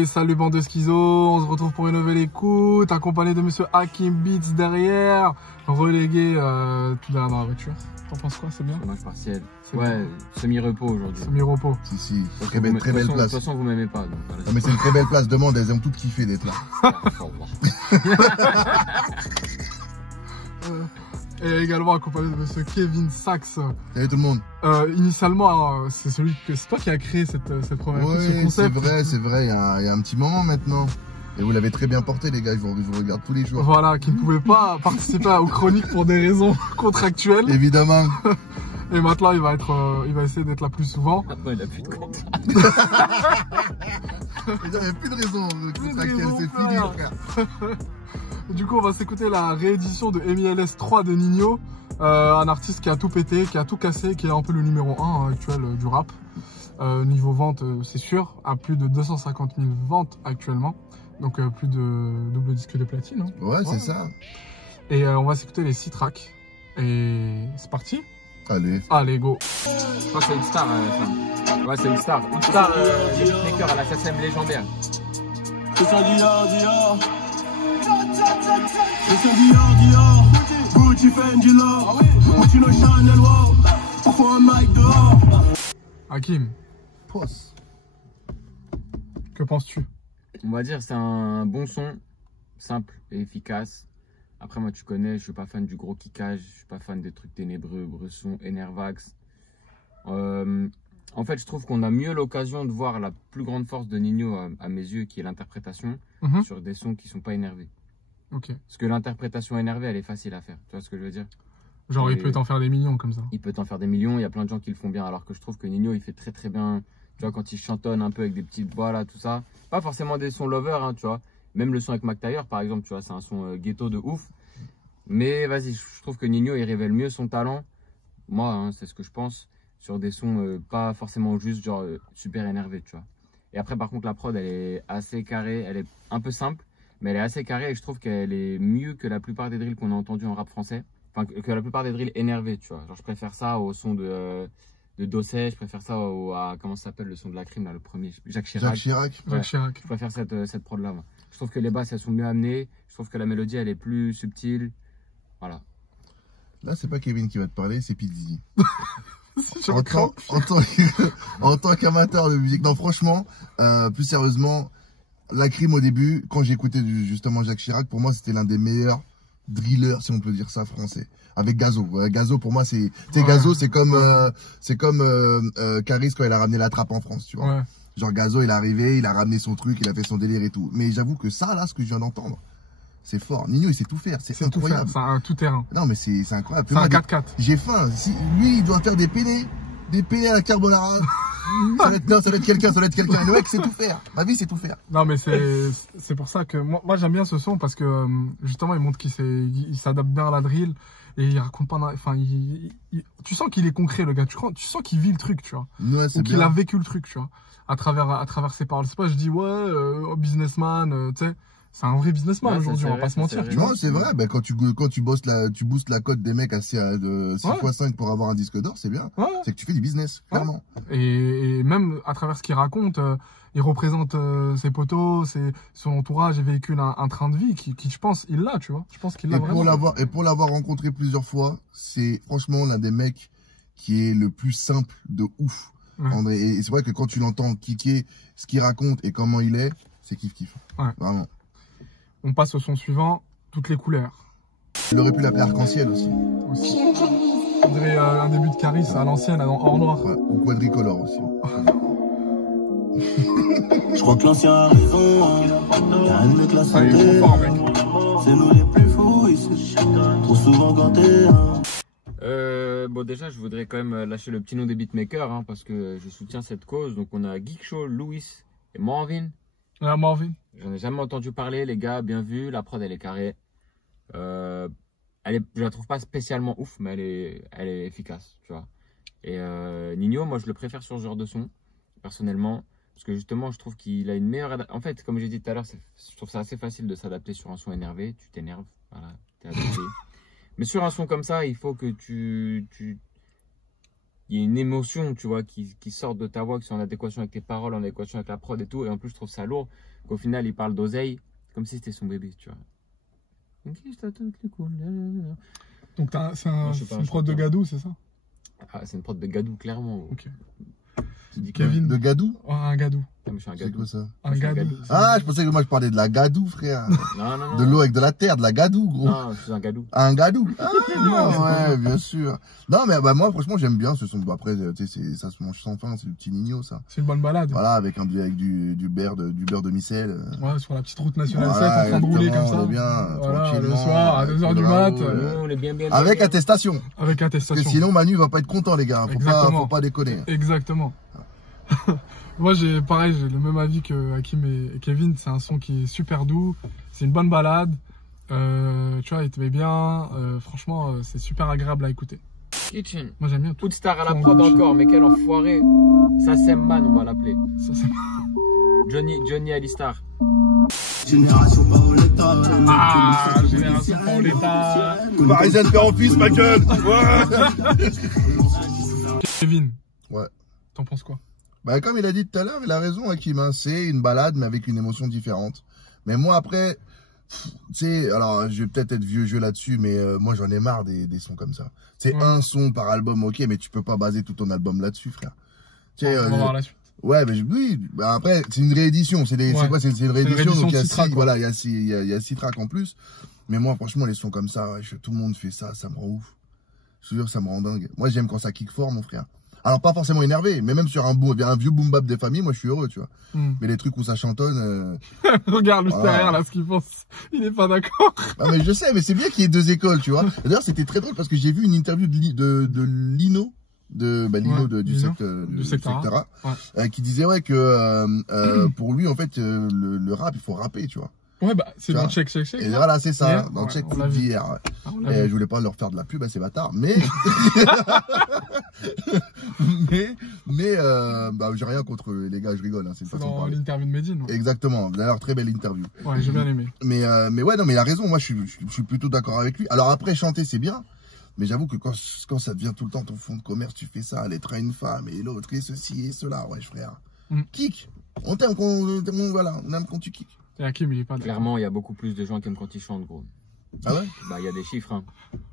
Hey, salut bande de schizo, on se retrouve pour une nouvelle écoute, accompagné de monsieur Hakim Beats derrière, relégué tout derrière dans la voiture. T'en penses quoi, c'est bien? Chômage partiel. Ouais, semi-repos aujourd'hui. Semi-repos. Si, très belle place. De toute façon, vous m'aimez pas. Donc, non, mais c'est une très belle place, demande, elles ont toutes kiffé d'être là. Et également accompagné de monsieur Kevin Sachs. Salut tout le monde. Initialement, c'est toi qui as créé cette première ce concept. C'est vrai, il y a un petit moment maintenant. Et vous l'avez très bien porté les gars, je vous regarde tous les jours. Voilà, qui ne pouvait pas participer aux chroniques pour des raisons contractuelles. Évidemment. Et maintenant il va essayer d'être là plus souvent. Maintenant il a plus de compte. Il n'y avait plus de raison contractuelle, c'est fini frère. Du coup on va s'écouter la réédition de MLS 3 de Ninho. Un artiste qui a tout pété, qui a tout cassé, qui est un peu le numéro 1 actuel du rap. Niveau vente, c'est sûr, à plus de 250 000 ventes actuellement. Donc plus de double disque de platine. Hein. Ouais, c'est ça. Et on va s'écouter les 6 tracks. Et c'est parti. Allez, go. Je crois que c'est une star, ça. Ouais, c'est une star. Une star, le beatmaker à la SACEM légendaire. C'est ça, Dior. C'est ça, Dior. Gucci, Fendi, Love. Gucci, no Chanel, wow. Parfois un mic dehors. Hakim. Pause. Que penses-tu? On va dire c'est un bon son, simple et efficace. Après moi tu connais, je suis pas fan du gros kickage, je suis pas fan des trucs ténébreux, Bresson, Enervax. En fait je trouve qu'on a mieux l'occasion de voir la plus grande force de Ninho à mes yeux, qui est l'interprétation sur des sons qui sont pas énervés. Ok. Parce que l'interprétation énervée elle est facile à faire, tu vois ce que je veux dire? Genre il peut t'en faire des millions comme ça. Il peut t'en faire des millions, il y a plein de gens qui le font bien, alors que je trouve que Ninho il fait très bien. Tu vois, quand il chantonne un peu avec des petites voix là, tout ça. Pas forcément des sons lover, hein, tu vois. Même le son avec McTayer, par exemple, tu vois, c'est un son ghetto de ouf. Mais vas-y, je trouve que Ninho, il révèle mieux son talent. Moi, hein, c'est ce que je pense. Sur des sons pas forcément juste, genre super énervés, tu vois. Et après, par contre, la prod, elle est assez carrée. Elle est un peu simple, mais elle est assez carrée. Et je trouve qu'elle est mieux que la plupart des drills qu'on a entendus en rap français. Enfin, que la plupart des drills énervés, tu vois. Genre, je préfère ça au son de Dossé, je préfère ça à comment ça s'appelle le son de la crime là, le premier, Jacques Chirac. Jacques Chirac. Je préfère cette prod là moi. Je trouve que les basses elles sont mieux amenées, je trouve que la mélodie elle est plus subtile. Voilà. Là c'est pas Kevin qui va te parler, c'est Pizzi. en tant qu'amateur de musique, non franchement, plus sérieusement, la crime au début, quand j'ai écouté justement Jacques Chirac, pour moi c'était l'un des meilleurs drillers, si on peut dire ça, français. Avec Gazo. Gazo, pour moi, c'est, Gazo, c'est comme Caris quand il a ramené la trappe en France, tu vois. Ouais. Genre, Gazo, il est arrivé, il a ramené son truc, il a fait son délire et tout. Mais j'avoue que ça, là, ce que je viens d'entendre, c'est fort. Ninho, il sait tout faire. C'est incroyable. C'est un tout terrain. Non, mais c'est incroyable. C'est un 4x4. J'ai faim. Si, lui, il doit faire des penne à la carbonara. ça doit être quelqu'un. Le mec, c'est tout faire. Ma vie, c'est tout faire. Non, mais c'est pour ça que moi j'aime bien ce son parce que, justement, il montre qu'il s'adapte bien à la drill. Et il raconte pas, enfin, tu sens qu'il est concret, le gars. Tu sens qu'il vit le truc, tu vois. Ouais, ou qu'il a vécu le truc, tu vois. À travers ses paroles. C'est pas, je dis, ouais, businessman, tu sais. C'est un vrai businessman aujourd'hui, on va pas se mentir. Tu vois, c'est vrai. Ben, quand tu boostes la cote des mecs assez à 6x5 pour avoir un disque d'or, c'est bien. Ouais. C'est que tu fais du business, clairement. Et même à travers ce qu'il raconte, il représente ses potos, son entourage et véhicule un train de vie qui je pense, il l'a, tu vois. Je pense qu'il l'a vraiment. Et pour l'avoir rencontré plusieurs fois, c'est franchement l'un des mecs qui est le plus simple de ouf. Ouais. Et c'est vrai que quand tu l'entends kicker ce qu'il raconte et comment il est, c'est kiff. Ouais. Vraiment. On passe au son suivant, toutes les couleurs. Il aurait pu l'appeler arc-en-ciel aussi. On dirait un début de Caris à l'ancienne, en noir. Ouais, ou quadricolore aussi. Je crois que l'ancien a raison. Y'a un mec la santé. Il est trop fort, mec. C'est nous les plus fous ici. Trop souvent gantés. Bon, déjà, je voudrais quand même lâcher le petit nom des beatmakers, hein, parce que je soutiens cette cause. Donc, on a Geek Show, Louis et Marvin. Ah, Marvin. J'en ai jamais entendu parler, les gars, bien vu. La prod, elle est carrée. Je la trouve pas spécialement ouf, mais elle est efficace, tu vois. Et Ninho, moi, je le préfère sur ce genre de son, personnellement. Parce que justement, je trouve qu'il a une meilleure... En fait, comme j'ai dit tout à l'heure, je trouve ça assez facile de s'adapter sur un son énervé. Tu t'énerves, voilà, t'es adapté. Mais sur un son comme ça, il faut que il y a une émotion, tu vois, qui sort de ta voix, qui sont en adéquation avec tes paroles, en adéquation avec la prod et tout. Et en plus, je trouve ça lourd qu'au final, il parle d'oseille comme si c'était son bébé, tu vois. Ok, je t'attends les coups. Donc c'est une prod de chanteur. Gadou, c'est ça? Ah, c'est une prod de Gadou, clairement. Ok. Tu dis Kevin. De Gadou? Oh, un Gadou. Ah, mais je suis un C'est Gadou. quoi ça? Un Gadou. Ah, je pensais que moi je parlais de la Gadou, frère. Non, non, non. De l'eau avec de la terre, de la Gadou, gros. Non, je suis un Gadou. Un Gadou. Ah, ouais, bien sûr. Non, mais bah, moi, franchement, j'aime bien ce son. Bah, après, tu sais, ça se mange sans fin, c'est le petit Nino, ça. C'est une bonne balade. Voilà, avec du beurre de micelle. Ouais, sur la petite route nationale 7, Voilà, en train de rouler comme exactement, ça. on est bien, Voilà, le tranquillement, soir, à 2h du mat. bravo, On est bien, bien. Avec bien. attestation. Avec Parce attestation. que sinon, Manu va pas être content, les gars. Exactement. Faut pas déconner. Exactement. Moi, j'ai le même avis que Hakim et Kevin. C'est un son qui est super doux. C'est une bonne balade. Tu vois, il te met bien. Franchement, c'est super agréable à écouter. Kitchen. Moi, j'aime bien tout. Foodstar à la prod encore, mais quel enfoiré. Ça s'aime man, on va l'appeler. Ça, c'est... Johnny Alistar. Génération Paoletta. Ah, génération Paoletta. Parisien de père en fils, ma gueule. Kevin. Ouais. T'en penses quoi? Bah, comme il a dit tout à l'heure, il a raison, Hakim, hein. C'est une balade, mais avec une émotion différente. Mais moi, après, tu sais, alors, je vais peut-être être vieux jeu là-dessus, mais moi, j'en ai marre des sons comme ça. C'est un son par album, ok, mais tu peux pas baser tout ton album là-dessus, frère. Tu sais, On va voir la suite. ouais, mais oui, bah après, c'est une réédition. C'est quoi? C'est une réédition, donc il y a 6 tracks, voilà, il y a 6 tracks en plus. Mais moi, franchement, les sons comme ça, ouais, tout le monde fait ça, ça me rend ouf. Je te jure, ça me rend dingue. Moi, j'aime quand ça kick fort, mon frère. Alors, pas forcément énervé, mais même sur un vieux boom bap des familles, moi, je suis heureux, tu vois. Mais les trucs où ça chantonne, Regarde le voilà. derrière là, ce qu'il pense. Il est pas d'accord. ah, mais je sais, mais c'est bien qu'il y ait deux écoles, tu vois. D'ailleurs, c'était très drôle parce que j'ai vu une interview de Lino, Lino Ouais, du Lino, du secteur A, Ouais. qui disait, ouais, que, pour lui, en fait, le rap, il faut rapper, tu vois. Ouais, bah, c'est Tu dans vois. Check. Et voilà, c'est ça, Hier, dans ouais, Check on Foot l'a vu. d'hier. Ouais. Ah, on l'a Et vu. je voulais pas leur faire de la pub, c'est bâtard, mais, bah, j'ai rien contre les gars, je rigole, hein, c'est une C'est façon de dans parler. l'interview de Medine. Ouais, Exactement, d'ailleurs, très belle interview. ouais j'ai bien aimé. Mais ouais, non, mais il a raison, moi, je suis plutôt d'accord avec lui. Alors après, chanter, c'est bien. Mais j'avoue que quand ça devient tout le temps ton fond de commerce, tu fais ça, l'être à une femme et l'autre et ceci et cela, ouais, frère. Kick. On t'aime voilà, on aime quand tu kick. Et Hakim, il est pas d'accord. Clairement, il y a beaucoup plus de gens qui aiment quand ils chantent, gros. Ah ouais? Bah, il y a des chiffres, hein.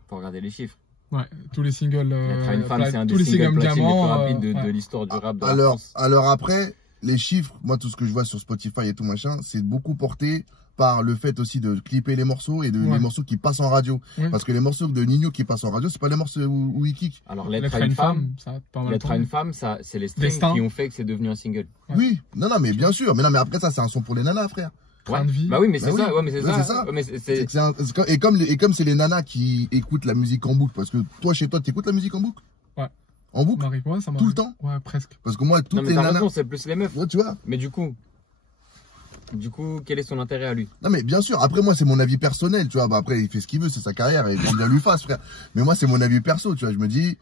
Faut regarder les chiffres. Ouais, tous les singles. Être à une femme, c'est un tous des les singles singles platine les plus diamants. rapides de Ouais. l'histoire du rap de la France. Alors après, les chiffres, moi, tout ce que je vois sur Spotify et tout machin, c'est beaucoup porté par le fait aussi de clipper les morceaux et les morceaux qui passent en radio. Ouais. Parce que les morceaux de Nino qui passent en radio, c'est pas les morceaux où il kick. Alors, l'être à une femme, ça a pas mal l'être à tourné. une femme, ça, c'est les Destin. streams qui ont fait que c'est devenu un single. Ouais. Oui, non, mais bien sûr. Mais non, mais après ça, c'est un son pour les nanas, frère. Train de vie. Bah oui, mais c'est Bah ça. oui. Ouais, mais c'est Ouais, ça. c'est ça. Ouais, mais c'est- Et comme c'est les nanas qui écoutent la musique en boucle, parce que toi, chez toi, t'écoutes la musique en boucle? Ouais. En boucle? Ouais, ça Tout le temps? Ouais, presque. Parce que moi, toutes Non, mais les t'as nanas. raison, c'est plus les meufs. Ouais, tu vois? Mais du coup, quel est son intérêt à lui? Non, mais bien sûr, après, moi, c'est mon avis personnel, tu vois. Bah, après, il fait ce qu'il veut, c'est sa carrière, et bien lui fasse, frère. Mais moi, c'est mon avis perso, tu vois. Je me dis,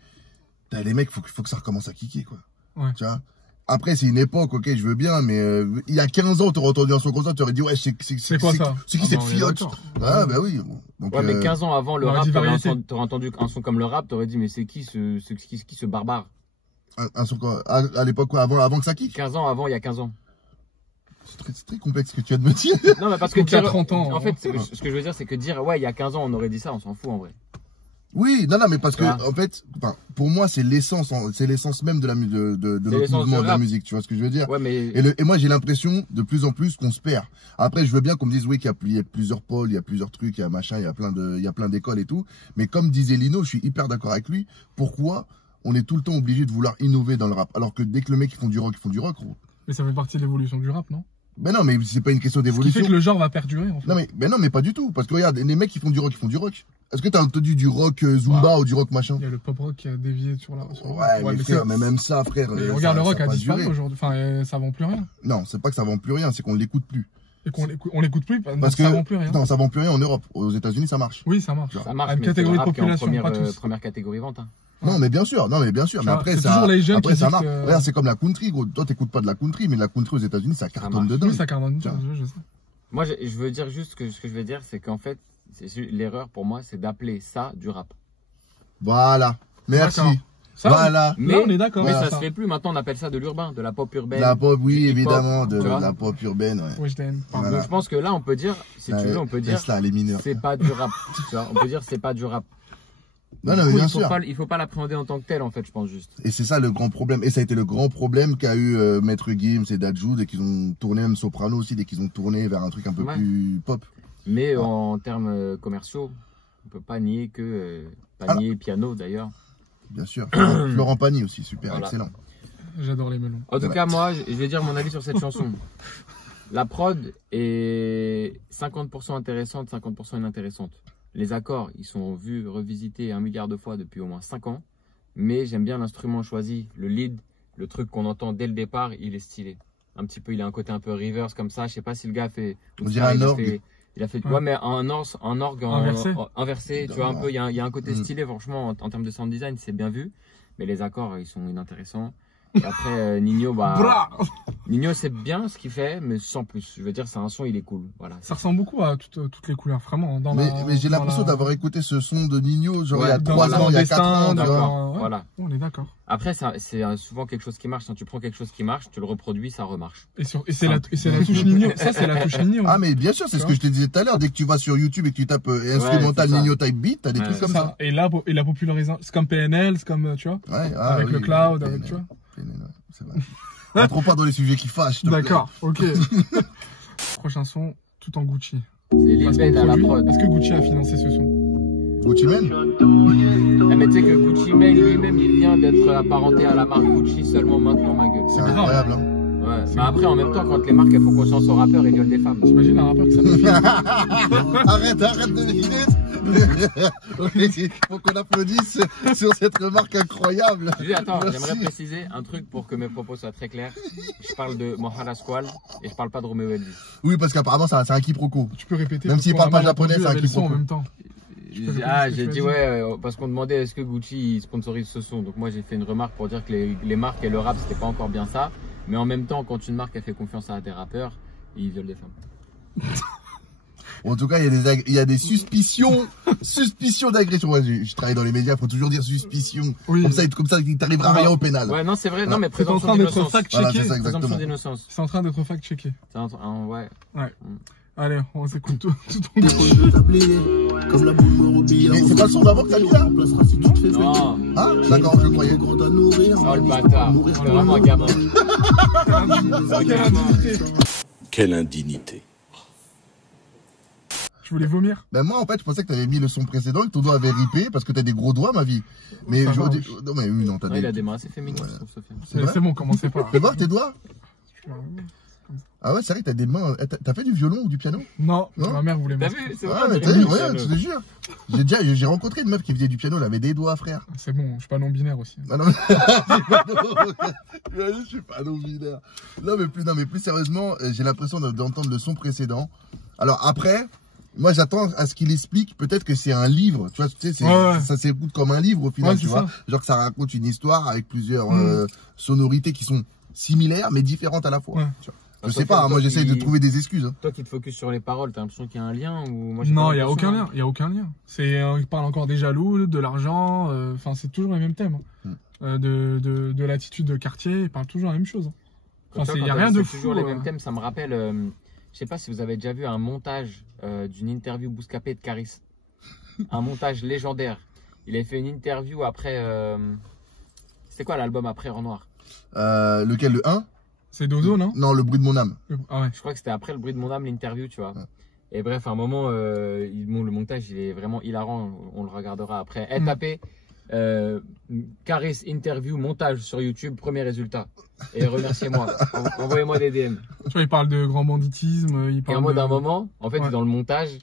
t'as les mecs, faut que ça recommence à kicker, quoi. Ouais. Tu vois? Après, c'est une époque, ok, je veux bien, mais il y a 15 ans, t'aurais entendu un son comme ça, t'aurais dit, ouais, c'est quoi ça? C'est qui Ah cette bah, on est fiotte? d'accord. Ah, bah oui. Bon. Donc, Ouais, mais 15 ans avant le on aurait rap, dit t'aurais variété. entendu un son comme le rap, t'aurais dit, mais c'est qui ce barbare? un son quoi? À l'époque, quoi, avant que ça kick? 15 ans avant, il y a 15 ans. C'est très complexe ce que tu viens de me dire. Non, mais parce que Donc, il y a dire, 30 ans, en fait, hein. ce que je veux dire, c'est que dire, ouais, il y a 15 ans, on aurait dit ça, on s'en fout en vrai. Oui, non, mais parce que, Ah. en fait, enfin, pour moi, c'est l'essence même de notre l'essence mouvement du de la rap. musique, tu vois ce que je veux dire? Ouais, mais Et moi, j'ai l'impression de plus en plus qu'on se perd. Après, je veux bien qu'on me dise, oui, qu'il y a plusieurs pôles, il y a plusieurs trucs, il y a machin, il y a plein d'écoles et tout. Mais comme disait Lino, je suis hyper d'accord avec lui. Pourquoi on est tout le temps obligé de vouloir innover dans le rap? Alors que dès que le mec, ils font du rock, gros. Mais ça fait partie de l'évolution du rap, non? Ben non, mais c'est pas une question Ce qui d'évolution. fait que le genre va perdurer, en fait. Non, mais pas du tout. Parce que regarde, les mecs, ils font du rock. Est-ce que t'as entendu du rock Zumba ou du rock machin? Il y a le pop rock qui a dévié sur la. Ouais, mais frère, mais même ça, frère. Mais ça- regarde, le ça rock a pas disparu duré. aujourd'hui. Enfin, ça vend plus rien. Non, c'est pas que ça vend plus rien, c'est qu'on l'écoute plus. Et on l'écoute plus Parce que ça vend plus rien. non, ça vend plus rien en Europe. Aux États-Unis, ça marche. Oui, ça marche. ça marche. À une mais catégorie c'est de le rap qui est en population, pas tous. première catégorie vente. Hein. Non, mais bien sûr. Mais Tu après, vois, c'est ça. toujours les jeunes Après, qui ça disent marche. que- Regarde, c'est comme la country, gros. Toi, t'écoutes pas de la country, mais la country aux États-Unis, ça cartonne marche. dedans. Oui, ça cartonne. Tiens. Je sais. Moi, je veux dire juste ce que je veux dire, c'est qu'en fait, l'erreur pour moi, c'est d'appeler ça du rap. Voilà. Merci. D'accord. Ça, Voilà. là, on est d'accord. Mais Voilà. ça se fait plus. Maintenant, on appelle ça de l'urbain, de la pop urbaine. La pop, oui, du hip-hop, évidemment, tu vois. la pop urbaine, ouais. Ouais, je t'aime. Voilà. Donc je pense que là, on peut dire, si tu veux, on peut dire, Tesla, les mineurs. c'est pas du rap. Tu vois, on peut dire, c'est pas du rap. Non, non, Du mais coup, bien il faut sûr. pas, il faut pas l'appréhender en tant que tel, en fait, je pense juste. Et c'est ça le grand problème. Et ça a été le grand problème qu'a eu Maître Gims et Dadju dès qu'ils ont tourné, même Soprano aussi, dès qu'ils ont tourné vers un truc un peu Ouais. plus pop. Mais Ah. en termes commerciaux, on peut pas nier que, pas Ah. nier piano d'ailleurs. Bien sûr. Florent Pagny aussi, super, Voilà. excellent. J'adore les melons. En tout Ouais. cas, moi, je vais dire mon avis sur cette chanson. La prod est 50% intéressante, 50% inintéressante. Les accords, ils sont vus, revisités 1 milliard de fois depuis au moins 5 ans. Mais j'aime bien l'instrument choisi, le lead, le truc qu'on entend dès le départ, il est stylé. Un petit peu, il a un côté un peu reverse comme ça. Je sais pas si le gars a fait. On dirait un il a orgue. fait, il a fait, Ouais. ouais, mais un orgue Inversé. inversé, tu vois, un peu, il y a un côté Mm. stylé, franchement, en termes de sound design, c'est bien vu. Mais les accords, ils sont inintéressants. Et après, Nino, bah. Bra Nino, c'est bien ce qu'il fait, mais sans plus. Je veux dire, c'est un son, il est cool. Voilà. Ça ressemble beaucoup à toutes les couleurs, vraiment. Dans Mais j'ai l'impression d'avoir écouté ce son de Nino, genre Ouais, il y a dans 3 le ans, il y a destin, 4 ans, tu dans- vois. ouais. Voilà. On est d'accord. Après, c'est souvent quelque chose qui marche. Tu prends quelque chose qui marche, tu le reproduis, ça remarche. Et c'est la touche Nino. Ça, c'est la touche Nino. Ah, mais bien sûr, c'est ce que je te disais tout à l'heure. Dès que tu vas sur YouTube et que tu tapes instrumental c'est ça. Nino type beat, t'as des Ouais, trucs c'est comme ça. Et la popularisation, c'est comme PNL, c'est comme, tu vois, Ouais, avec le cloud, avec, PNL, tu vois. PNL, ouais, c'est vrai. Rentrons pas dans les sujets qui fâchent. s'il te plaît. D'accord, ok. Prochain son, tout en Gucci. C'est Lil Parce Ben qu'on à la produit. prod. Est-ce que Gucci a financé ce son? Gucci Mane? Ah, mais tu sais que Gucci Mane lui-même, il vient d'être apparenté à la marque Gucci seulement maintenant, ma gueule. C'est grave. incroyable, hein. Ouais. Mais après, en même temps, quand les marques elles font confiance aux rappeurs, ils violent des femmes. T'imagines un rappeur qui s'appelle Phil? Arrête de deviner. Il faut qu'on applaudisse sur cette remarque incroyable. Je dis, attends, Merci. j'aimerais préciser un truc pour que mes propos soient très clairs. Je parle de Mohala Squall et je parle pas de Romeo Elvis. Oui, parce qu'apparemment, c'est un quiproquo. Tu peux répéter. Même parce s'il qu'on parle a pas mal japonais, entendu c'est un avec le son en quiproquo. même temps. J'ai dit ouais, parce qu'on demandait est-ce que Gucci sponsorise ce son. Donc moi j'ai fait une remarque pour dire que les marques et le rap c'était pas encore bien ça. Mais en même temps, quand une marque a fait confiance à des rappeurs, ils violent des femmes. En tout cas, il y a des suspicions d'agression. Ouais, je travaille dans les médias, faut toujours dire suspicion. Oui. Comme ça, il t'arrivera rien au pénal. Ouais, non, c'est vrai, non, mais C'est en présomption train d'être d'innocence. fact-checké. Voilà, c'est ça, Présomption exactement. d'innocence. C'est en train d'être fact-checké. Ouais. Allez, on s'écoute tout en Gucci. Je t'appeler comme la boule noire au billard. Mais c'est pas le son d'avant que t'as mis là? Remplacera si tu te fais Non, Ah, d'accord, je croyais. Quand à nourrir. oh le bâtard, c'est vraiment un gamin. Quelle indignité. Quelle indignité. Je voulais vomir. Ben moi, en fait, je pensais que t'avais mis le son précédent et que ton doigt avait ripé parce que t'as des gros doigts, ma vie. Mais Ça je va, dis, non, mais oui, non, t'as Ouais, il a des. des mains assez féminines, Ouais. je trouve, Sofiane. C'est vrai? C'est bon, commencez pas. Fais voir tes doigts. Ah ouais, c'est vrai que t'as des mains. T'as fait du violon ou du piano? Non, Non. ma mère voulait T'as mettre. vu, c'est Ah, vrai. mais t'as vu, ouais, je te jure. J'ai rencontré une meuf qui faisait du piano, elle avait des doigts, frère. C'est bon, je suis pas non-binaire aussi. Ah non, mais... je suis pas non-binaire. Non, mais plus sérieusement, j'ai l'impression d'entendre le son précédent. Alors après, moi j'attends à ce qu'il explique, peut-être que c'est un livre, tu vois, tu sais, Ouais. ça s'écoute comme un livre au final, Ouais, tu c'est vois. ça. Genre que ça raconte une histoire avec plusieurs sonorités qui sont similaires mais différentes à la fois. Ouais. Tu vois. Ah, Je sais Sofiane, pas, hein, moi toi j'essaye de qui- trouver des excuses. Hein. Toi qui te focuses sur les paroles, t'as l'impression qu'il y a un lien ou moi j'ai Non, pas il y a l'impression, aucun hein. lien. Il y a aucun lien. Il parle encore des jaloux, de l'argent. Enfin, c'est toujours les mêmes thèmes. De l'attitude de quartier, il parle toujours la même chose. Comme Enfin, ça, il y quand a on rien dit de c'est toujours fou. les mêmes thèmes, ça me rappelle. Je sais pas si vous avez déjà vu un montage d'une interview Bouscapé de Caris. Un montage légendaire. Il avait fait une interview après. C'était quoi l'album après Renoir? Lequel, le 1? C'est Dodo, non? Non, le bruit de mon âme. Ah ouais. Je crois que c'était après le bruit de mon âme, l'interview, tu vois. Ouais. Et bref, à un moment, le montage, il est vraiment hilarant. On le regardera après. Tapez Caris interview montage sur YouTube, premier résultat. Et remerciez-moi. Envoyez-moi des DM. Tu vois, il parle de grand banditisme. Il Et parle en mode, de... à un moment, en fait, Ouais. dans le montage,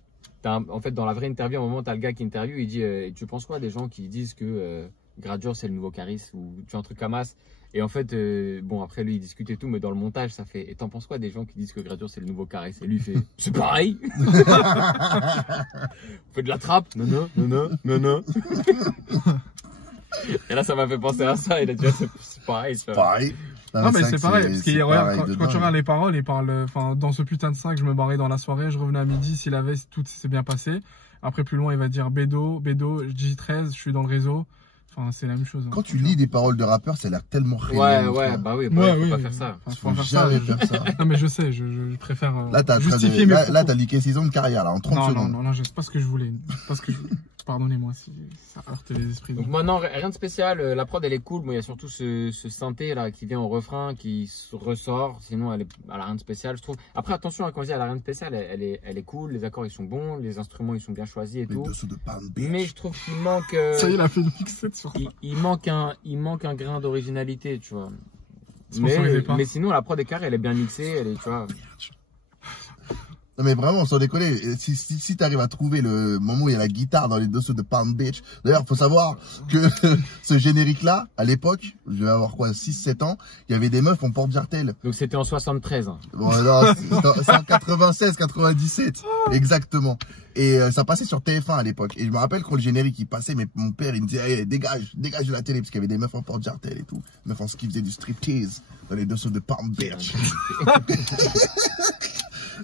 en fait, dans la vraie interview, à un moment, t'as le gars qui interview, il dit tu penses quoi des gens qui disent que Gradure c'est le nouveau Caris ou tu vois, un truc comme ça. Et en fait, bon, après lui il discute et tout, mais dans le montage, ça fait et t'en penses quoi des gens qui disent que Gradure c'est le nouveau Caris? Et lui il fait c'est pareil. On fait de la trappe. Non. Et là, ça m'a fait penser à ça. Il a dit c'est pareil. C'est Pareil. Non, mais vrai c'est que pareil. Parce que regarde, pareil de quand tu dingue. regardes les paroles, il parle. Enfin, dans ce putain de 5, je me barrais dans la soirée, je revenais à midi. Si la veille, tout s'est bien passé. Après, plus loin, il va dire Bédo, J13, je suis dans le réseau. Enfin, c'est la même chose. Hein. Quand tu lis des paroles de rappeurs, ça a l'air tellement réel. Ouais, bah oui, faut pas faire ça. Enfin, Faut faut faire jamais ça. faire ça. Non, mais je sais, je préfère Là, t'as justifier mes propos. là, t'as liqué 6 ans de carrière, là, en 30 secondes. Non, c'est pas ce que je voulais. C'est pas ce que je voulais. Pardonnez-moi si ça heurte les esprits. Donc maintenant, rien de spécial. La prod, elle est cool. Bon, il y a surtout ce synthé là qui vient au refrain, qui ressort. Sinon, elle a rien de spécial, je trouve. Après, attention, quand je dis elle a rien de spécial, elle est cool. Les accords, ils sont bons. Les instruments, ils sont bien choisis et Les tout. dessous de Palm Mais Beach. je trouve qu'il manque. Ça y est, il a fait une fixette sur ça. Il manque un grain d'originalité, tu vois. Sponsorisé pas. Mais sinon, la prod est carrée, elle est bien mixée, elle est, tu vois. Non mais vraiment, sans déconner, si t'arrives à trouver le moment où il y a la guitare dans les dessous de Palm Beach. D'ailleurs, faut savoir que ce générique-là, à l'époque, je vais avoir quoi, 6-7 ans, il y avait des meufs en porte-jartel. Donc c'était en 73. Hein. Bon, non, c'est en 96, 97, exactement. Et ça passait sur TF1 à l'époque. Et je me rappelle quand le générique il passait, mais mon père il me disait hey, dégage de la télé parce qu'il y avait des meufs en porte-jartel et tout, meufs en qui faisaient du striptease dans les dessous de Palm Beach.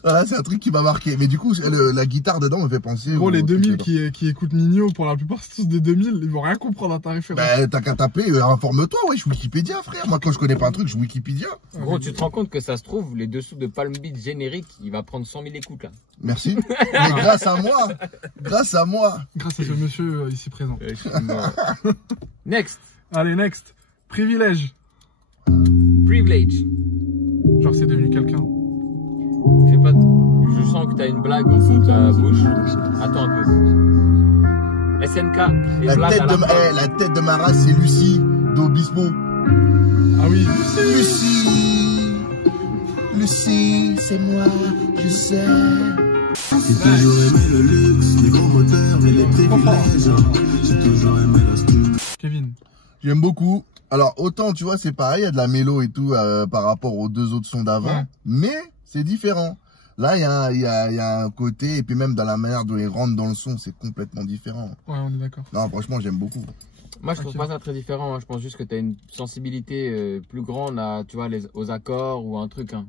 Voilà, c'est un truc qui m'a marqué. Mais du coup, la guitare dedans me fait penser. Gros, les 2000 qui écoutent Nino, pour la plupart, c'est tous des 2000. Ils vont rien comprendre à ta référence. Bah, t'as qu'à taper, informe-toi, ouais, je suis Wikipédia, frère. Moi, quand je connais pas un truc, je suis Wikipédia. Gros, tu te rends compte que ça se trouve, les dessous de Palm Beach générique, il va prendre 100 000 écoutes là. Merci. Mais grâce à moi. Grâce à ce monsieur ici présent. Next. Allez, next. Privilège. Privilege. Genre, c'est devenu quelqu'un. Fais pas. Je sens que t'as une blague au bout de ta bouche. Attends un peu. SNK. La tête de ma race, c'est Lucie d'Obispo. Ah oui. Lucie, c'est moi, je sais. J'ai toujours aimé le luxe, les gros moteurs et les privilèges. J'ai toujours aimé la stup. Kevin. J'aime beaucoup. Alors, autant, tu vois, c'est pareil, il y a de la mélo et tout par rapport aux deux autres sons d'avant. Ouais. Mais c'est différent. Là, il y a un côté, et puis même dans la manière dont ils rentrent dans le son, c'est complètement différent. Ouais, on est d'accord. Non, franchement, j'aime beaucoup. Moi, je trouve pas ça très différent. Hein. Je pense juste que tu as une sensibilité plus grande à, tu vois, aux accords ou un truc. Hein.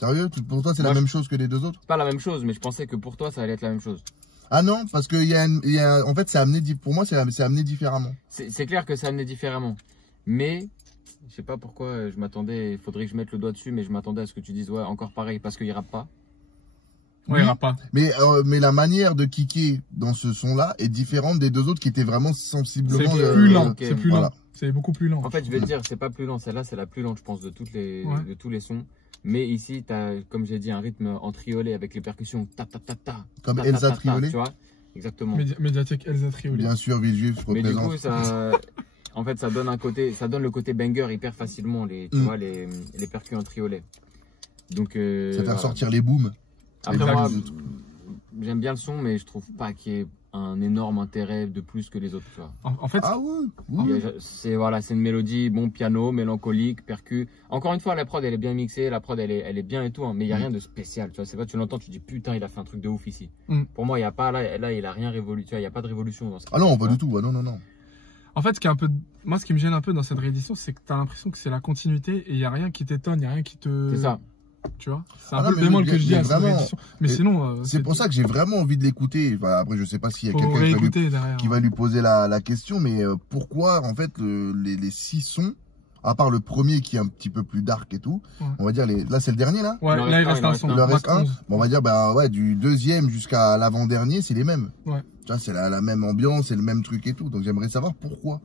Sérieux? Pour toi, c'est la même chose que les deux autres? C'est pas la même chose, mais je pensais que pour toi, ça allait être la même chose. Ah non, parce que en fait, c'est amené, pour moi, c'est amené différemment. C'est clair que c'est amené différemment. Mais, je sais pas pourquoi je m'attendais, il faudrait que je mette le doigt dessus, mais je m'attendais à ce que tu dises, ouais, encore pareil, parce qu'il rappe pas. Ouais, il rappe pas. Mais la manière de kicker dans ce son-là est différente des deux autres qui étaient vraiment sensiblement. C'est plus lent, okay. c'est plus lent. C'est beaucoup plus lent. En fait, je vais te dire, c'est pas plus lent, celle-là, c'est la plus lente, je pense, de tous les sons. Mais ici, tu as, comme j'ai dit, un rythme en triolet avec les percussions. Ta, ta, ta, ta, comme ta, Elsa ta, ta, Triolet. Tu vois, exactement. Médiathèque Elsa Triolet. Bien sûr, Villejuif représente. Mais du coup, ça, en fait, ça donne le côté banger hyper facilement, tu vois, les percus en triolet. Donc, ça fait ressortir les booms. Après, moi, j'aime bien le son, mais je trouve pas qu'il y ait un énorme intérêt de plus que les autres. Tu vois. En fait, ah oui. C'est une mélodie, bon piano, mélancolique, percu. Encore une fois, la prod elle est bien mixée, la prod elle est bien et tout, hein, mais il y a rien de spécial. Tu vois, c'est pas tu l'entends, tu dis putain, il a fait un truc de ouf ici. Pour moi, il y a pas là, il a rien révolu. Tu vois, il y a pas de révolution dans ça. Ah non, pas du tout. Ah non. En fait, moi, ce qui me gêne un peu dans cette réédition, c'est que tu as l'impression que c'est la continuité et il y a rien qui t'étonne, il y a rien qui te. C'est ça. Tu vois, c'est un peu le bémol que je dis à cette réédition. Mais sinon, c'est pour ça que j'ai vraiment envie de l'écouter. Enfin, après, je sais pas s'il y a quelqu'un qui va lui poser la question, mais pourquoi en fait les 6 sons, à part le premier qui est un petit peu plus dark et tout, on va dire là c'est le dernier là. Ouais, là il reste un son. Il en reste un. Bon, on va dire du deuxième jusqu'à l'avant-dernier, c'est les mêmes. Ouais. Tu vois, c'est la même ambiance, c'est le même truc et tout. Donc j'aimerais savoir pourquoi.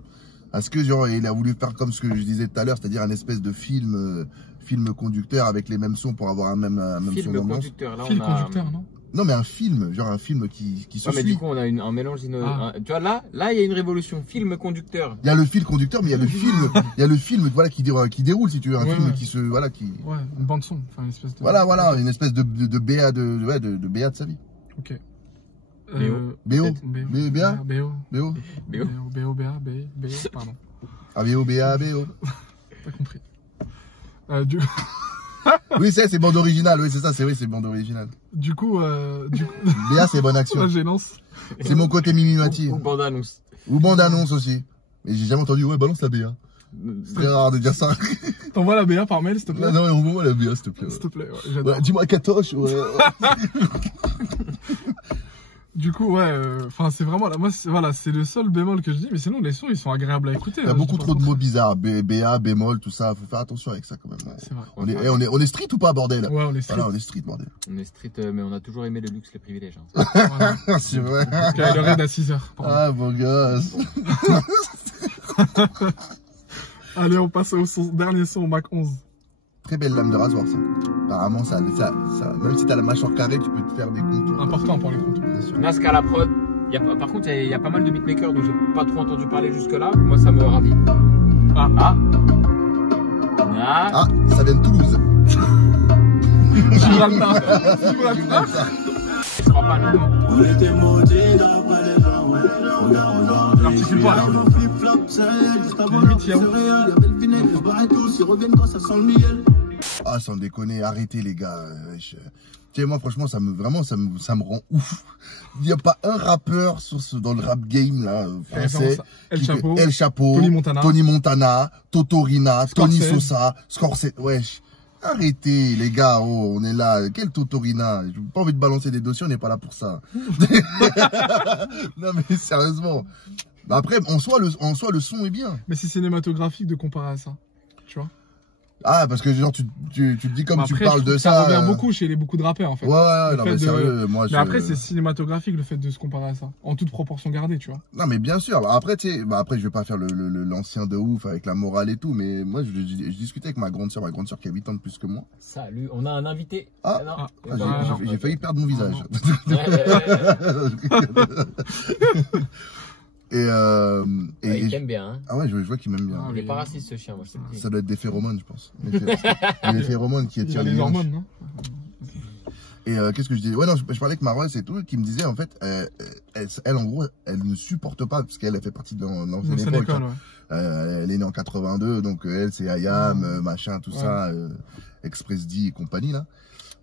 Est-ce que genre il a voulu faire comme ce que je disais tout à l'heure, c'est-à-dire un espèce de film conducteur avec les mêmes sons pour avoir un même son d'ambiance. Conducteur, là, film conducteur, non? Non, mais un film qui se suit. Mais du coup, on a un mélange tu vois, là, il y a une révolution. Film conducteur. Il y a le fil conducteur, mais il y a le film, voilà, qui déroule, si tu veux, un film qui se, voilà, qui. Ouais, une bande son, enfin une espèce de. Voilà, une espèce de BA de BA de sa vie. Ok. BA, pardon. Ah, BO. Pas compris. Oui, c'est bande originale, oui, c'est ça, c'est bande originale. Du coup, BA, c'est bonne action. La gênance. C'est mon côté Mimimati. Ou bande annonce. Ou bande annonce aussi. Mais j'ai jamais entendu, ouais, balance la BA. C'est très rare de dire ça. T'envoies la BA par mail, s'il te plaît. Non, envoie-moi la BA, s'il te plaît. S'il te plaît, ouais, j'adore. Ouais, dis-moi Katoche, ouais. Du coup, ouais, enfin, c'est vraiment, moi, voilà, c'est le seul bémol que je dis, mais sinon, les sons, ils sont agréables à écouter. Il y a beaucoup trop de mots bizarres, BA, bémol, tout ça, faut faire attention avec ça quand même. C'est vrai. On est street ou pas, bordel? Ouais, on est street. Voilà, on est street, bordel. On est street, mais on a toujours aimé le luxe, les privilèges. Hein. Voilà. C'est vrai. Donc, le raid à 6h. Ah, beau gosse. Allez, on passe au dernier son, au Mac 11. Très belle lame de rasoir, ça. Apparemment, ça, même si t'as la mâchoire carrée, tu peux te faire des contours. Important pour les contours. Bien sûr. Nasc à la prod. Par contre, il y a pas mal de beatmakers dont j'ai pas trop entendu parler jusque-là. Moi, ça me ravit. Ah, ça vient de Toulouse. Gibraltar. Ce sera pas non. On était maudits d'après les gens, ouais. Regarde, N'articule pas, là. flip-flop, c'est juste avant Limite, il y a où c'est réel. Il y avait le vinaigre, faut barrer tous, ils reviennent quand ça sent le miel. Ah, sans déconner, arrêtez les gars. Tu sais, moi, franchement, ça me rend ouf. Il n'y a pas un rappeur dans le rap game, là, français. El Chapo, Tony Montana, Totorina, Tony Sosa, Scorsese. Wesh. Arrêtez, les gars, oh, on est là. Quel Totorina? J'ai pas envie de balancer des dossiers, on n'est pas là pour ça. Non, mais sérieusement. Après, en soi, le son est bien. Mais c'est cinématographique de comparer à ça. Tu vois? Ah, parce que genre, tu te dis comme après, tu parles de ça. Ça revient beaucoup chez beaucoup de rappeurs, en fait. Ouais, non, mais sérieux, moi, mais après, c'est cinématographique le fait de se comparer à ça. En toute proportion gardée, tu vois. Non, mais bien sûr. Après, tu sais, après, je vais pas faire l'ancien de ouf avec la morale et tout, mais moi, je discutais avec ma grande sœur qui a 8 ans de plus que moi. Salut, on a un invité. J'ai failli perdre mon visage. Il t'aime bien, hein. Ah ouais, je vois qu'il m'aime bien. Il est pas raciste, ce chien, moi, je te le dis. Ça doit être des phéromones, je pense. Des phéromones qui attirent les hormones, non? Et qu'est-ce que je disais? Ouais, non, je parlais avec Marois et tout, qui me disait, en fait, elle, en gros, elle ne supporte pas, parce qu'elle fait partie de l'ancienne époque. École, ouais. Elle est née en 82, donc elle, c'est Ayam, machin, tout ça, Express D et compagnie, là.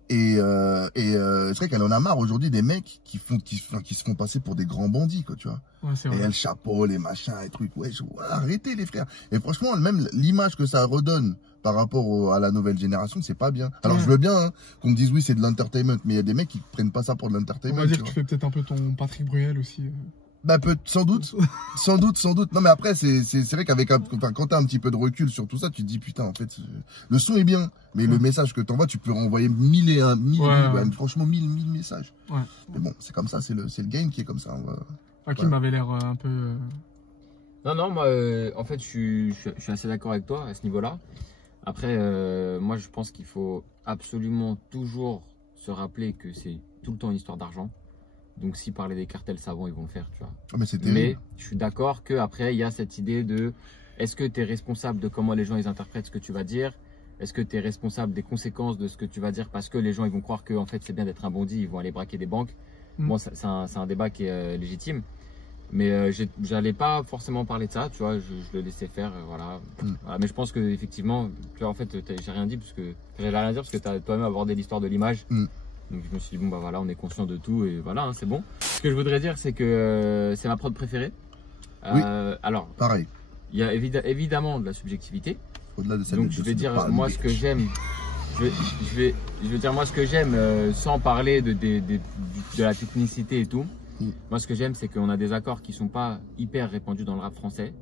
Et c'est vrai qu'elle en a marre aujourd'hui des mecs qui se font passer pour des grands bandits, quoi, tu vois. Ouais, c'est vrai. Et elle chapeau, les machins et trucs. Ouais, arrêtez les frères. Et franchement, même l'image que ça redonne par rapport à la nouvelle génération, c'est pas bien. Alors je veux bien hein, qu'on me dise oui, c'est de l'entertainment, mais il y a des mecs qui prennent pas ça pour de l'entertainment. On va dire que tu fais peut-être un peu ton Patrick Bruel aussi. Bah sans doute. Non mais après c'est vrai qu'avec quand t'as un petit peu de recul sur tout ça, tu te dis putain en fait le son est bien, mais le message que t'envoies, tu peux renvoyer mille franchement mille messages. Ouais. Mais bon, c'est comme ça, c'est le game qui est comme ça. Hakim m'avait l'air un peu. Non, moi en fait je suis assez d'accord avec toi à ce niveau-là. Après moi je pense qu'il faut absolument toujours se rappeler que c'est tout le temps une histoire d'argent. Donc si parler des cartels savants, ils vont le faire, tu vois. Oh, mais je suis d'accord qu'après, il y a cette idée de est-ce que tu es responsable de comment les gens ils interprètent ce que tu vas dire? Est-ce que tu es responsable des conséquences de ce que tu vas dire parce que les gens ils vont croire que en fait c'est bien d'être un bandit, ils vont aller braquer des banques. Bon, c'est un débat qui est légitime. Mais j'allais pas forcément parler de ça, tu vois, je le laissais faire, voilà. Voilà. Mais je pense que effectivement, tu vois, en fait, j'ai rien dit parce que j'allais rien dire parce que tu as toi-même abordé l'histoire de l'image. Donc je me suis dit, bon bah voilà, on est conscient de tout et voilà, hein, c'est bon. Ce que je voudrais dire, c'est que c'est ma prod préférée. Oui, alors, pareil. Il y a évidemment de la subjectivité. Au-delà de ça, donc je vais dire moi ce que j'aime. Je vais dire moi ce que j'aime sans parler de la technicité et tout. Moi ce que j'aime, c'est qu'on a des accords qui sont pas hyper répandus dans le rap français.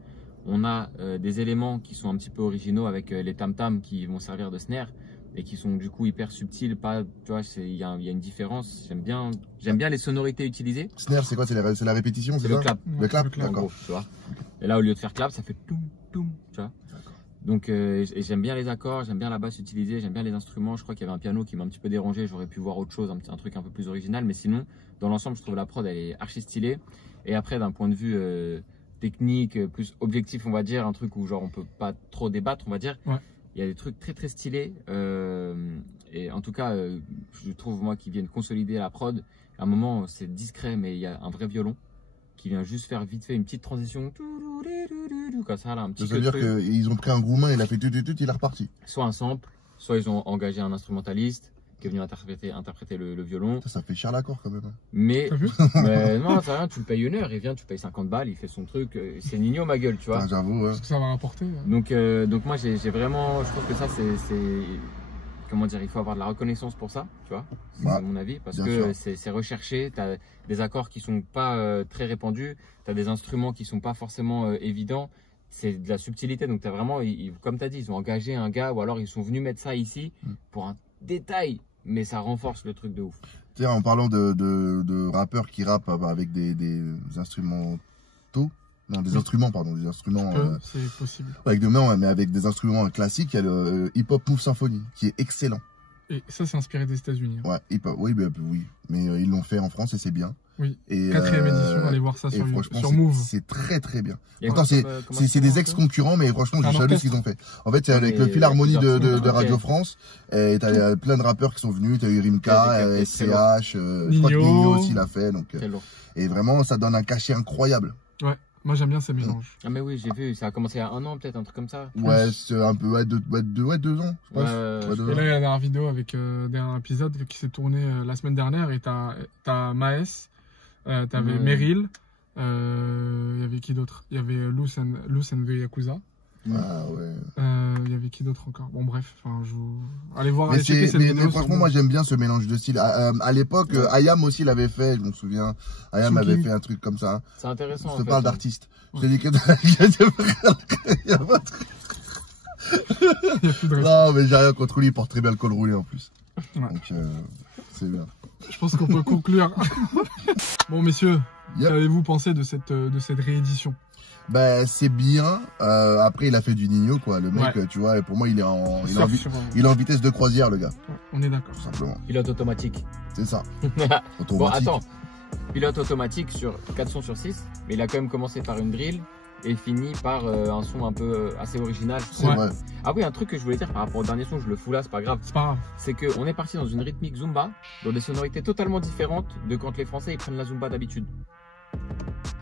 On a des éléments qui sont un petit peu originaux avec les tam-tams qui vont servir de snare. Et qui sont du coup hyper subtils, pas, tu vois, il y a une différence. J'aime bien les sonorités utilisées. Snare, c'est quoi? C'est la répétition? C'est le clap. Le clap, d'accord. Tu vois. Et là, au lieu de faire clap, ça fait toum, toum, tu vois. Donc, j'aime bien les accords, j'aime bien la basse utilisée, j'aime bien les instruments. Je crois qu'il y avait un piano qui m'a un petit peu dérangé. J'aurais pu voir autre chose, un truc un peu plus original. Mais sinon, dans l'ensemble, je trouve la prod, elle est archi stylée. Et après, d'un point de vue technique, plus objectif, on va dire, un truc où genre on peut pas trop débattre, on va dire. Ouais. Il y a des trucs très très stylés et en tout cas je trouve moi qu'ils viennent consolider la prod. À un moment c'est discret mais il y a un vrai violon qui vient juste faire vite fait une petite transition comme ça là, un petit. Ça veut dire qu'ils ont pris un groupe main, il a fait tout, il est reparti. Soit un sample, soit ils ont engagé un instrumentaliste qui est venu interpréter le violon. Ça fait cher l'accord quand même. Mais non, c'est rien, tu le payes une heure, il vient, tu payes 50 balles, il fait son truc, c'est Nino ma gueule, tu vois. J'avoue, ouais. Parce que ça va rapporter. Donc moi j'ai vraiment, je trouve que ça c'est comment dire, il faut avoir de la reconnaissance pour ça, tu vois, c'est Ouais, à mon avis, parce bien que sûr. c'est recherché, tu as des accords qui sont pas très répandus, tu as des instruments qui sont pas forcément évidents, c'est de la subtilité, donc tu as vraiment, comme tu as dit, ils ont engagé un gars, ou alors ils sont venus mettre ça ici pour un détail, mais ça renforce le truc de ouf. Tiens, en parlant de rappeurs qui rappent avec des instrumentaux, non, des instruments, pardon, des instruments C'est possible. avec non, mais avec des instruments classiques, il y a le Hip Hop Move Symphony qui est excellent. Et ça, c'est inspiré des États-Unis. Hein. Ouais, oui, mais ils l'ont fait en France et c'est bien. Oui. Et 4e édition, allez voir ça et sur franchement, Move. c'est très très bien. Il y a Pourtant, quoi c'est des ex-concurrents, mais franchement, C'est j'ai un jaloux ce orchestre. qu'ils ont fait. En fait, c'est Ouais, avec mais le Philharmonie il y a plusieurs de trucs, Radio ok. France. Et t'as plein de rappeurs qui sont venus. T'as eu Rimka, Ok, SCH, je Nino. crois que Nino aussi l'a fait. Donc, Très lourd. et vraiment, ça donne un cachet incroyable. Ouais, moi j'aime bien ces mélanges. Ah mais oui, j'ai vu, ça a commencé il y a 1 an peut-être, un truc comme ça. Ouais, c'est un peu, 2 ans, je pense. Ouais, 2 Et ans. là, il y a une vidéo avec un épisode qui s'est tourné la semaine dernière et t'as Maes, t'avais Ouais. Meryl, il y avait qui d'autre? Il y avait Loose and the Yakuza. Ah ouais. Il y avait qui d'autre encore? Bon bref, enfin, allez voir, Mais, allez checker cette vidéo. mais franchement, moi j'aime bien ce mélange de styles. À l'époque, Ayam aussi l'avait fait, je m'en souviens. Ayam Chunking. avait fait un truc comme ça. C'est intéressant. Je en te fait, parle hein. d'artistes. Je te Ouais. dis que il y a pas de- Il y a plus de respect. Non, mais j'ai rien contre lui, il porte très bien le col roulé en plus. Ouais. Donc, c'est bien. Je pense qu'on peut conclure. Bon messieurs, Yep. qu'avez-vous pensé de cette réédition? Ben, c'est bien. Après, il a fait du Nino, quoi. Le mec, Ouais. tu vois, et pour moi, il est en Surf, il est en vitesse de croisière, le gars. ouais, on est d'accord. Tout simplement. Pilote automatique. C'est ça. Bon, Automatique. attends. Pilote automatique sur 4 sons sur 6, mais il a quand même commencé par une drill et fini par un son un peu assez original. je C'est trouve. vrai. Ah oui, un truc que je voulais dire par rapport au dernier son, je le fous là, c'est pas grave. C'est pas grave. C'est qu'on est parti dans une rythmique Zumba, dans des sonorités totalement différentes de quand les Français ils prennent la Zumba d'habitude.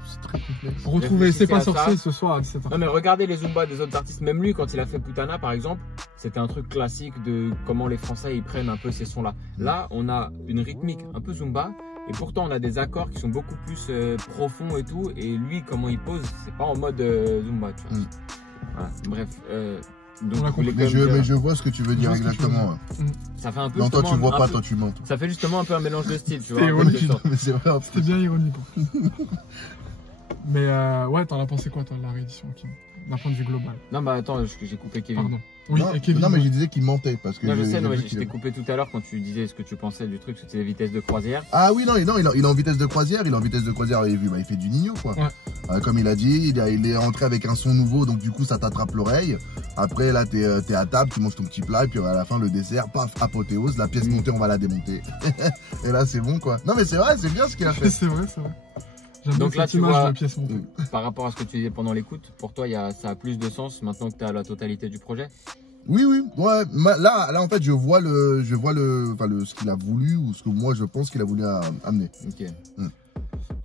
C'est très complexe. Retrouver C'est pas Réfléchissez à sorcier ça. ce soir à 17h. Non mais regardez les Zumba des autres artistes, même lui quand il a fait Putana par exemple, c'était un truc classique de comment les Français ils prennent un peu ces sons là. Là on a une rythmique un peu Zumba et pourtant on a des accords qui sont beaucoup plus profonds et tout, et lui comment il pose c'est pas en mode Zumba tu vois. Voilà. Bref, donc On l'a je voulais compris. quand même dire, Mais je vois ce que tu veux Je dire vois ce que tu veux exactement. ça fait un peu Non, toi, tu justement vois un pas, peu- toi, tu mens. ça fait justement un peu un mélange de styles, tu vois. C'est en ironique. quelque sorte. Mais c'est vrai. en C'était plus. bien ironique. Mais ouais, t'en as pensé quoi toi de la réédition, Kim? D'un point de vue global. Non bah attends, j'ai coupé Kevin. Pardon. Oui, non, et Kevin. non, mais je disais qu'il mentait parce que. Non, je sais, non, mais vu je qu'il t'ai est- coupé tout à l'heure quand tu disais ce que tu pensais du truc, c'était les vitesses de croisière. Ah oui, non, il est en vitesse de croisière. Il est en vitesse de croisière. Il fait du Nino, quoi. Ouais. Comme il a dit, il est entré avec un son nouveau, donc du coup, ça t'attrape l'oreille. Après, là, t'es à table, tu manges ton petit plat, et puis à la fin, le dessert, paf, apothéose. La pièce montée, on va la démonter. Et là, c'est bon, quoi. Non, mais c'est vrai, c'est bien ce qu'il a fait. C'est vrai, c'est vrai. J'aime bien Donc là, cette tu image vois- de la pièce montée. Par rapport à ce que tu disais pendant l'écoute, pour toi, ça a plus de sens maintenant que tu as la totalité du projet. Oui, ouais. Là, en fait, je vois ce qu'il a voulu ou ce que moi je pense qu'il a voulu amener. Ok.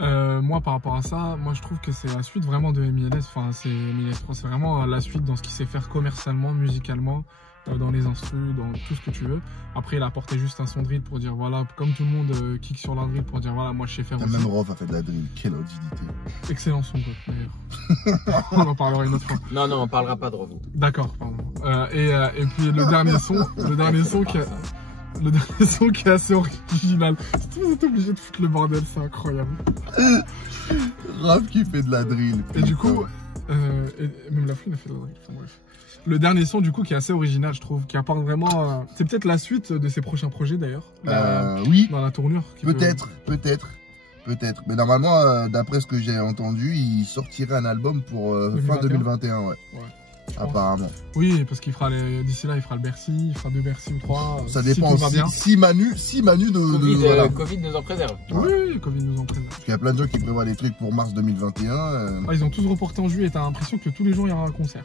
Moi, par rapport à ça, moi je trouve que c'est la suite vraiment de MLS. Enfin, c'est MLS 3, c'est vraiment la suite dans ce qu'il sait faire commercialement, musicalement, dans les instrus, dans tout ce que tu veux. Après, il a apporté juste un son drill pour dire voilà, comme tout le monde kick sur la drill pour dire voilà, moi je sais faire aussi. Même Rof a fait de la drill. Quelle originalité. Excellent son, d'ailleurs. On en parlera une autre fois. Non, on parlera pas de Revo. D'accord, pardon. Et puis le dernier son, le dernier son qui est assez original. Vous êtes obligé de foutre le bordel, c'est incroyable. Rof qui fait de la drill. Et du coup, et même la fouine a fait de la drill. Enfin, bref. Le dernier son du coup qui est assez original, je trouve, qui apporte vraiment. C'est peut-être la suite de ses prochains projets d'ailleurs. Oui, Dans la tournure. qui peut-être. Mais normalement, d'après ce que j'ai entendu, il sortirait un album pour fin 2021, ouais. je pense. Apparemment. Oui, parce qu'il fera d'ici là, il fera le Bercy, il fera 2 Bercy ou 3. Ça si dépend tout va aussi. bien. Si Manu Covid, voilà. Covid nous en préserve. Oui, Covid nous en préserve. Parce qu'il y a plein de gens qui prévoient des trucs pour mars 2021. Ah, ils ont tous reporté en juillet, t'as l'impression que tous les jours il y aura un concert.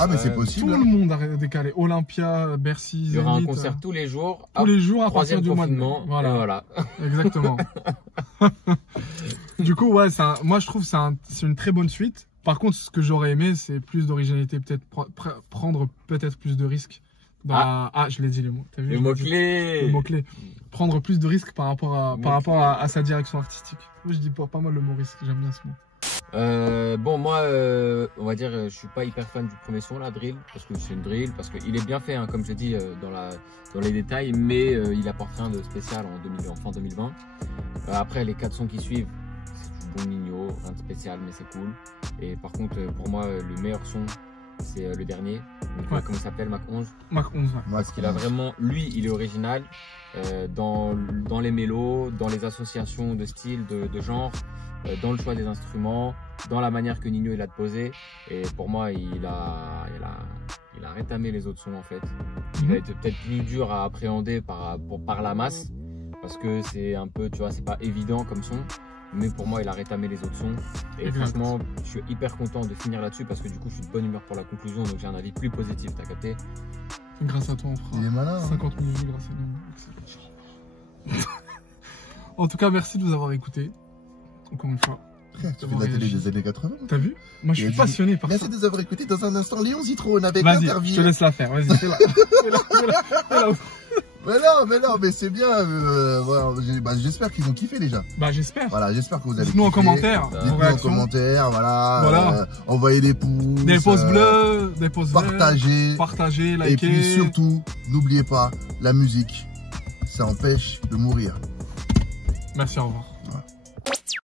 Ah, mais c'est Tout possible. le monde a décalé. Olympia, Bercy, Il y aura un Zénith, concert tous les jours. tous les jours à partir Troisième du mois de mai. confinement. Voilà, Voilà. exactement. Du coup, ouais, moi je trouve que c'est une très bonne suite. Par contre, ce que j'aurais aimé, c'est plus d'originalité, peut-être prendre peut-être plus de risques. Je l'ai dit les mots. T'as vu, Les mots-clés. le mot-clé. Prendre plus de risques par rapport à sa direction artistique. Moi, je dis pas mal le mot risque, j'aime bien ce mot. Bon, moi, on va dire, je suis pas hyper fan du premier son, la drill, parce que c'est une drill, parce qu'il est bien fait, hein, comme je dis, dans les détails, mais il apporte rien de spécial en fin 2020. Après, les 4 sons qui suivent, c'est du bon Ninho, rien de spécial, mais c'est cool. Et par contre, pour moi, le meilleur son, c'est le dernier. Donc, Ouais. comment il s'appelle, Mac 11. Mac 11, ouais. Parce qu'il a vraiment, lui, il est original dans les mélos, dans les associations de styles, de genres, dans le choix des instruments, dans la manière que Ninho il a de poser. Et pour moi, il a rétamé les autres sons en fait. Il va être peut-être plus dur à appréhender par la masse, parce que c'est un peu, tu vois, c'est pas évident comme son. Mais pour moi, il a rétamé les autres sons. Et Exact. franchement, je suis hyper content de finir là-dessus parce que du coup, je suis de bonne humeur pour la conclusion. Donc j'ai un avis plus positif, t'as capté? Grâce à toi, on fera Il est malin. Hein. 50 000 vues grâce à nous. En tout cas, merci de nous avoir écoutés. Encore une fois. Frère, tu fais de la télé des années 80. T'as vu? Moi, je Il a suis dit- passionné par ça. Merci de nous avoir écoutés. Dans un instant, Léon Zitrone avec Vas-y, l'interview. je te laisse la faire. Vas-y, fais-la. Fais-la. Mais non, mais c'est bien. Voilà, j'espère qu'ils ont kiffé déjà. Bah, j'espère. Voilà, j'espère que vous avez Dites-nous en kiffé. commentaire. Dites-nous vos en réactions. commentaire, voilà. Voilà. Envoyez des pouces. Des pouces bleus, des pouces verts. Partagez. Partagez, Et likez. puis surtout, n'oubliez pas, la musique, ça empêche de mourir. Merci, au revoir.